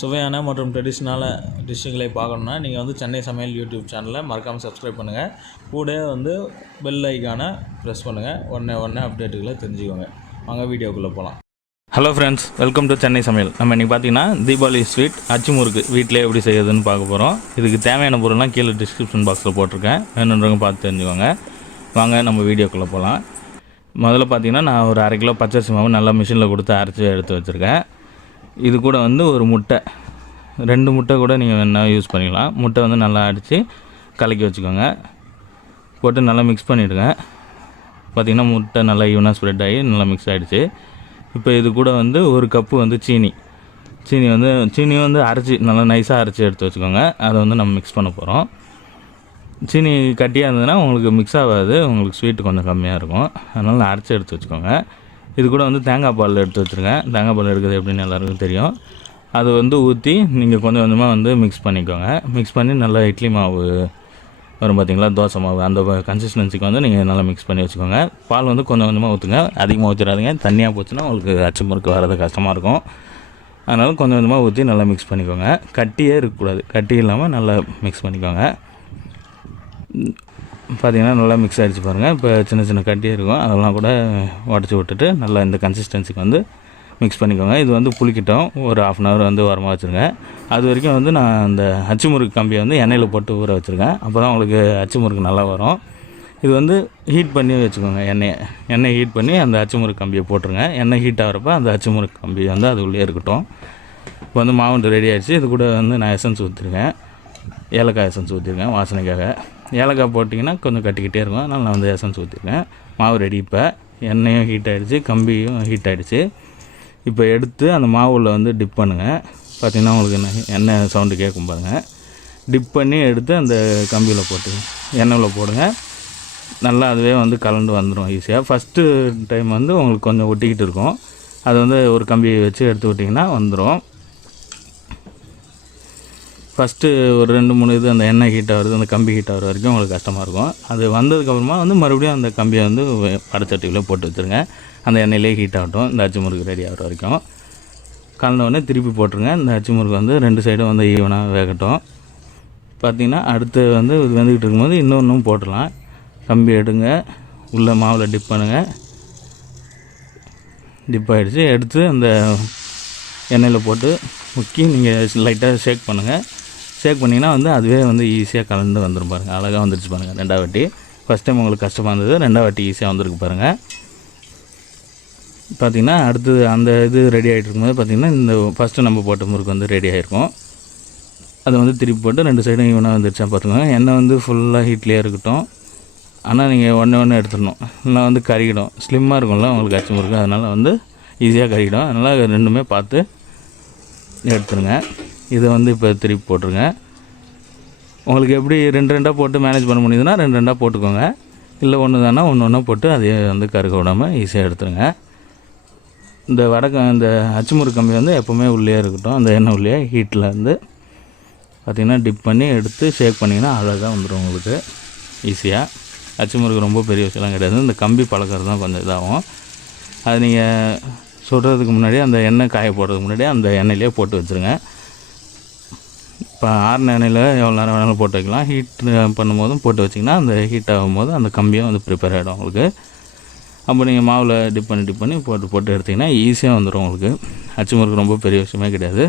சுவையான மற்றும் ட்ரெடிஷ்னலான டிஷ்ஷுகளை பார்க்கணுன்னா நீங்கள் வந்து சென்னை சமையல் யூடியூப் சேனலை மறக்காமல் சப்ஸ்கிரைப் பண்ணுங்கள். கூட வந்து பெல் ஐக்கானை ப்ரெஸ் பண்ணுங்கள். உடனே அப்டேட்டுகளை தெரிஞ்சுக்கோங்க. வாங்க வீடியோக்குள்ளே போகலாம். Hello friends, welcome to Chennai சமையல். நம்ம இன்றைக்கி பார்த்தீங்கன்னா தீபாவளி ஸ்வீட் அச்சு முறுக்கு வீட்டிலே எப்படி செய்யுதுன்னு பார்க்க போகிறோம். இதுக்கு தேவையான பொருள்லாம் கீழே டிஸ்கிரிப்ஷன் பாக்ஸில் போட்டிருக்கேன், வேணுன்றவங்க பார்த்து தெரிஞ்சுக்கோங்க. வாங்க நம்ம வீடியோக்குள்ளே போகலாம். முதல்ல பார்த்தீங்கன்னா நான் ஒரு 1/2 கிலோ பச்சரிசி மாவு நல்லா மிஷினில் கொடுத்து அரைச்சி எடுத்து வச்சுருக்கேன். இது கூட வந்து ஒரு முட்டை, 2 முட்டை கூட நீங்கள் வேணால் யூஸ் பண்ணிக்கலாம். முட்டை வந்து நல்லா அடித்து கலக்கி வச்சுக்கோங்க. போட்டு நல்லா மிக்ஸ் பண்ணிவிடுங்க. பார்த்திங்கன்னா முட்டை நல்லா ஈவனாக ஸ்ப்ரெட் ஆகி நல்லா மிக்ஸ் ஆகிடுச்சு. இப்போ இது கூட வந்து ஒரு கப்பு வந்து சீனி வந்து அரைச்சி நல்லா நைஸாக அரைச்சி எடுத்து வச்சுக்கோங்க. அதை வந்து நம்ம மிக்ஸ் பண்ண போகிறோம். சீனி கட்டியாக இருந்ததுன்னா உங்களுக்கு மிக்ஸ் ஆகாது, உங்களுக்கு ஸ்வீட்டு கொஞ்சம் கம்மியாக இருக்கும். அதனால் அரைச்சி எடுத்து வச்சுக்கோங்க. இது கூட வந்து தேங்காய் பால் எடுத்து வச்சுருக்கேன். தேங்காய் பால் எடுக்கிறது எப்படின்னு எல்லாருக்கும் தெரியும். அது வந்து ஊற்றி நீங்கள் கொஞ்சம் கொஞ்சமாக வந்து மிக்ஸ் பண்ணிக்கோங்க. மிக்ஸ் பண்ணி நல்லா இட்லி மாவு வரும் பார்த்திங்களா, தோசை மாவு, அந்த கன்சிஸ்டன்சிக்கு வந்து நீங்கள் நல்லா மிக்ஸ் பண்ணி வச்சுக்கோங்க. பால் வந்து கொஞ்சம் கொஞ்சமாக ஊற்றுங்க, அதிகமாக ஊற்றிடாதீங்க. தண்ணியாக போச்சுன்னா உங்களுக்கு அச்சு முறுக்கு வர்றது கஷ்டமாக இருக்கும். அதனால் கொஞ்சம் கொஞ்சமாக ஊற்றி நல்லா மிக்ஸ் பண்ணிக்கோங்க. கட்டியே இருக்கக்கூடாது, கட்டி இல்லாமல் நல்லா மிக்ஸ் பண்ணிக்கோங்க. பார்த்திங்கன்னா நல்லா மிக்ஸ் ஆகிடுச்சு பாருங்கள். இப்போ சின்ன சின்ன கட்டியே இருக்கும், அதெல்லாம் கூட உடச்சி விட்டுட்டு நல்லா இந்த கன்சிஸ்டன்சிக்கு வந்து மிக்ஸ் பண்ணிக்கோங்க. இது வந்து புளிக்கிட்டோம், ஒரு 1/2 அன் ஹவர் வந்து வரமாக வச்சுருங்க. அது வரைக்கும் வந்து நான் அந்த அச்சு முறுக்கு கம்பியை வந்து எண்ணெயில் போட்டு ஊற வச்சுருக்கேன். அப்போ தான் உங்களுக்கு அச்சு முறுக்கு நல்லா வரும். இது வந்து ஹீட் பண்ணி வச்சுக்கோங்க. எண்ணெய் ஹீட் பண்ணி அந்த அச்சு முறுக்கு கம்பியை போட்டுருங்க. எண்ணெய் ஹீட் ஆகிறப்ப அந்த அச்சு முறுக்கு கம்பி வந்து அது உள்ளே இருக்கட்டும். இப்போ வந்து மாவு ரெடி ஆகிடுச்சு. இது கூட வந்து நான் எசன்ஸ் ஊற்றிருக்கேன், ஏலக்காய் எசன்ஸ் ஊற்றிருக்கேன் வாசனைக்காக. ஏலக்காய் போட்டிங்கன்னா கொஞ்சம் கட்டிக்கிட்டே இருக்கும், அதனால் நான் வந்து எசன்ஸ் ஊற்றிருக்கேன். மாவு ரெடி. இப்போ எண்ணெயும் ஹீட் ஆகிடுச்சு, கம்பியும் ஹீட் ஆகிடுச்சு. இப்போ எடுத்து அந்த மாவில் வந்து டிப் பண்ணுங்கள். பார்த்திங்கன்னா உங்களுக்கு எண்ணெய் சவுண்டு கேட்கும் பாருங்கள். டிப் பண்ணி எடுத்து அந்த கம்பியில் போட்டு எண்ணெயில் போடுங்க. நல்லா அதுவே வந்து கலந்து வந்துடும் ஈஸியாக. ஃபஸ்ட்டு டைம் வந்து உங்களுக்கு கொஞ்சம் ஒட்டிக்கிட்டு இருக்கும், அது வந்து ஒரு கம்பியை வச்சு எடுத்து விட்டிங்கன்னா வந்துடும். ஃபஸ்ட்டு ஒரு 2-3 இது அந்த எண்ணெய் ஹீட் ஆகுறது, அந்த கம்பி ஹீட் ஆகிற வரைக்கும் உங்களுக்கு கஷ்டமாக இருக்கும். அது வந்ததுக்கப்புறமா வந்து மறுபடியும் அந்த கம்பியை வந்து படச்சட்டியில் போட்டு வச்சுருங்க. அந்த எண்ணெயிலே ஹீட் ஆகட்டும், இந்த அச்சு முறுக்கு ரெடி ஆகிற வரைக்கும். கலந்தோடனே திருப்பி போட்டுருங்க. இந்த அச்சு முறுக்கு வந்து 2 சைடும் வந்து ஈவனாக வேகட்டும். பார்த்திங்கன்னா அடுத்து வந்து இது வந்துக்கிட்டு இருக்கும்போது இன்னொன்றும் போட்டுடலாம். கம்பி எடுங்க, உள்ளே மாவில் டிப் பண்ணுங்கள். டிப் ஆகிடுச்சு. எடுத்து அந்த எண்ணெயில் போட்டு முக்கி நீங்கள் லைட்டாக ஷேக் பண்ணுங்கள். ஷேக் பண்ணிங்கன்னா வந்து அதுவே வந்து ஈஸியாக கலந்து வந்துடும் பாருங்கள். அழகாக வந்துடுச்சு பாருங்கள். 2ஆவது வாட்டி. ஃபஸ்ட் டைம் உங்களுக்கு கஷ்டமாக இருந்தது, 2ஆவது வாட்டி ஈஸியாக வந்துருக்கு பாருங்கள். பார்த்திங்கன்னா அடுத்தது அந்த இது ரெடி ஆகிட்டு இருக்கும்போது பார்த்திங்கன்னா இந்த ஃபஸ்ட்டு நம்ம போட்ட முறுக்கு வந்து ரெடி ஆகிருக்கும். அதை வந்து திருப்பி போட்டு 2 சைடும் ஈவனாக வந்துடுச்சா பார்த்துக்கோங்க. எண்ணெய் வந்து ஃபுல்லாக ஹீட்லேயே இருக்கட்டும். ஆனால் நீங்கள் ஒன்று எடுத்துடணும், இல்லை வந்து கறிக்கிடும். ஸ்லிம்மாக இருக்கும்ல உங்களுக்கு அச்சு முறுக்கு, அதனால் வந்து ஈஸியாக கறிக்கிடும். அதனால் 2மே பார்த்து எடுத்துருங்க. இதை வந்து இப்போ திருப்பி போட்டுருங்க. உங்களுக்கு எப்படி 2 போட்டு மேனேஜ் பண்ண முடியுதுன்னா 2 போட்டுக்கோங்க. இல்லை ஒன்று தானே ஒன்று போட்டு அதே வந்து கருக விடாமல் ஈஸியாக எடுத்துருங்க. இந்த இந்த அச்சு முறுக்கு கம்பி வந்து எப்போவுமே உள்ளே இருக்கட்டும், அந்த எண்ணெய் உள்ளே ஹீட்டில் வந்து பார்த்திங்கன்னா டிப் பண்ணி எடுத்து ஷேக் பண்ணிங்கன்னா அழகாக வந்துடும் உங்களுக்கு ஈஸியாக. அச்சு முறுக்கு ரொம்ப பெரிய விஷயம்லாம் கிடையாது, இந்த கம்பி பழக்கிறது தான் கொஞ்சம் இதாகும். அது நீங்கள் சுடுறதுக்கு முன்னாடியே அந்த எண்ணெய் காய போடுறதுக்கு முன்னாடியே அந்த எண்ணெயிலே போட்டு வச்சுருங்க. இப்போ ஆறின எண்ணெயில் எவ்வளோ நேரம் வேணாலும் போட்டு வைக்கலாம். ஹீட் பண்ணும்போதும் போட்டு வச்சிங்கன்னா அந்த ஹீட் ஆகும்போது அந்த கம்பியும் வந்து ப்ரிப்பேர் ஆகிடும் உங்களுக்கு. அப்போ நீங்கள் மாவில் டிப் பண்ணி போட்டு எடுத்திங்கன்னா ஈஸியாக வந்துடும் உங்களுக்கு. அச்சு முறுக்கு ரொம்ப பெரிய விஷயமே கிடையாது.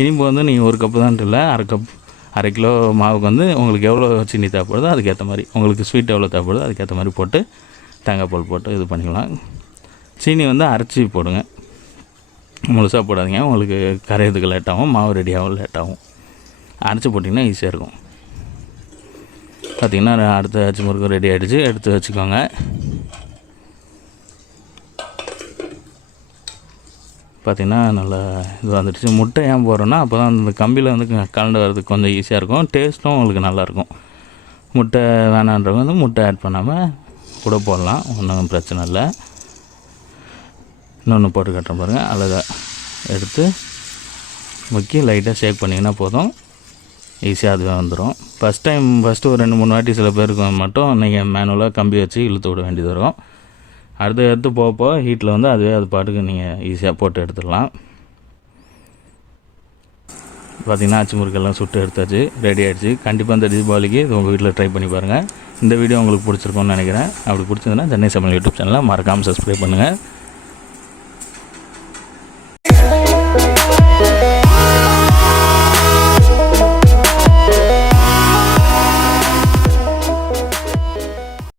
இனிப்பு வந்து நீங்கள் 1 கப்பு தான் இல்லை, 1/2 கிலோ மாவுக்கு வந்து உங்களுக்கு எவ்வளோ சீனி தேவைப்படுதோ அதுக்கேற்ற மாதிரி, உங்களுக்கு ஸ்வீட் எவ்வளோ தேவைப்படுதோ அதுக்கேற்ற மாதிரி போட்டு தேங்காய் பால் போட்டு இது பண்ணிக்கலாம். சீனி வந்து அரைச்சி போடுங்க, முழுசாக போடாதீங்க, உங்களுக்கு கரையிறதுக்கு லேட் ஆகும், மாவு ரெடியாகவும் லேட் ஆகும். அரைச்சி போட்டிங்கன்னா ஈஸியாக இருக்கும். பார்த்திங்கன்னா அடுத்த அச்சு முறுக்கு ரெடி ஆகிடுச்சு, எடுத்து வச்சுக்கோங்க. பார்த்திங்கன்னா நல்லா இது வந்துடுச்சு. முட்டை ஏன் போடுறோன்னா அப்போ தான் அந்த கம்பியில் வந்து கலந்து வரதுக்கு கொஞ்சம் ஈஸியாக இருக்கும், டேஸ்ட்டும் உங்களுக்கு நல்லாயிருக்கும். முட்டை வேணான்றவங்க வந்து முட்டை ஆட் பண்ணாமல் கூட போடலாம், ஒன்றும் பிரச்சனை இல்லை. இன்னொன்று போட்டு கட்டுறேன் பாருங்கள். அழகாக எடுத்து முக்கி லைட்டாக ஷேக் பண்ணிங்கன்னா போதும், ஈஸியாக அதுவே வந்துடும். ஃபஸ்ட்டு ஒரு 2-3 வாட்டி சில பேருக்கு மட்டும் நீங்கள் மேனுவலாக கம்பி வச்சு இழுத்து விட வேண்டியது வரும். அடுத்து போக ஹீட்டில் வந்து அதுவே அது பாட்டுக்கு நீங்கள் ஈஸியாக போட்டு எடுத்துடலாம். பார்த்திங்கன்னா அச்சு முறுக்கெல்லாம் சுட்டு எடுத்தாச்சு, ரெடி ஆகிடுச்சு. கண்டிப்பாக இந்த தீபாவளிக்கு இது உங்கள் வீட்டில் ட்ரை பண்ணி பாருங்கள். இந்த வீடியோ உங்களுக்கு பிடிச்சிருக்கும்னு நினைக்கிறேன். அப்படி பிடிச்சிருந்ததுன்னா சென்னை சமையல் யூடியூப் சேனலை மறக்காமல் சப்ஸ்கிரைப் பண்ணுங்கள்.